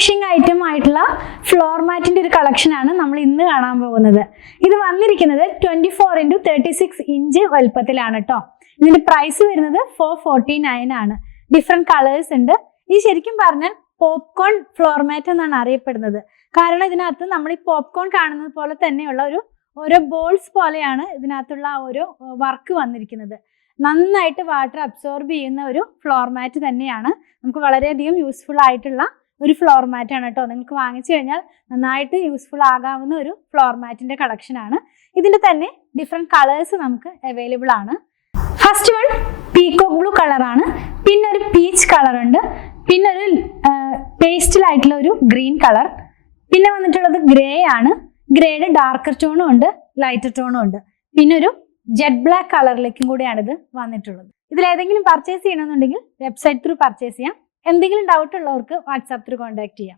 Finishing item ആയിട്ടുള്ള floor മാറ്റിന്റെ ഒരു collection ആണ് നമ്മൾ ഇന്ന് കാണാൻ പോകുന്നത്. ഇത് വന്നിരിക്കുന്നത് 24x36 ഇഞ്ച് വലുപ്പത്തിലാണ് കേട്ടോ. ഇതിന്റെ പ്രൈസ് വരുന്നത് 449 ആണ്. ഡിഫറെന്റ് കളേഴ്സ് ഉണ്ട്. ഇത് ശരിക്കും പറഞ്ഞാൽ പോപ്കോൺ ഫ്ലോർ മാറ്റ് എന്നാണ് അറിയപ്പെടുന്നത്. കാരണം ഇതിനകത്ത് നമ്മൾ ഈ പോപ്കോൺ കാണുന്നത് പോലെ തന്നെയുള്ള ഓരോ ബോൾസ് പോലെയാണ് ഇതിനകത്തുള്ള ഓരോ വർക്ക് വന്നിരിക്കുന്നത്. നന്നായിട്ട് വാട്ടർ അബ്സോർബ് ചെയ്യുന്ന ഒരു ഫ്ലോർ മാറ്റ് തന്നെയാണ്. നമുക്ക് വളരെയധികം യൂസ്ഫുൾ ആയിട്ടുള്ള ഒരു ഫ്ലോർ മാറ്റ് ആണ് കേട്ടോ. നിങ്ങൾക്ക് വാങ്ങിച്ചു കഴിഞ്ഞാൽ നന്നായിട്ട് യൂസ്ഫുൾ ആകാവുന്ന ഒരു ഫ്ലോർ മാറ്റിന്റെ കളക്ഷൻ ആണ്. ഇതിന്റെ തന്നെ ഡിഫറെന്റ് കളേഴ്സ് നമുക്ക് അവൈലബിൾ ആണ്. ഫസ്റ്റ് വൺ പീകോക്ക് ബ്ലൂ കളറാണ്. പിന്നെ ഒരു പീച്ച് കളർ ഉണ്ട്. പിന്നെ ഒരു പേസ്റ്റലായിട്ടുള്ള ഒരു ഗ്രീൻ കളർ. പിന്നെ വന്നിട്ടുള്ളത് ഗ്രേ ആണ്. ഗ്രേയുടെ ഡാർക്കർ ടോണും ഉണ്ട്, ലൈറ്റർ ടോണും ഉണ്ട്. പിന്നെ ഒരു ജെറ്റ് ബ്ലാക്ക് കളറിലേക്കും കൂടിയാണ് ഇത് വന്നിട്ടുള്ളത്. ഇതിലേതെങ്കിലും പർച്ചേസ് ചെയ്യണമെന്നുണ്ടെങ്കിൽ വെബ്സൈറ്റ് ത്രൂ പർച്ചേസ് ചെയ്യാം. എന്തെങ്കിലും ഡൗട്ട് ഉള്ളവർക്ക് വാട്സാപ്പ് ത്രൂ കോൺടാക്ട് ചെയ്യാം.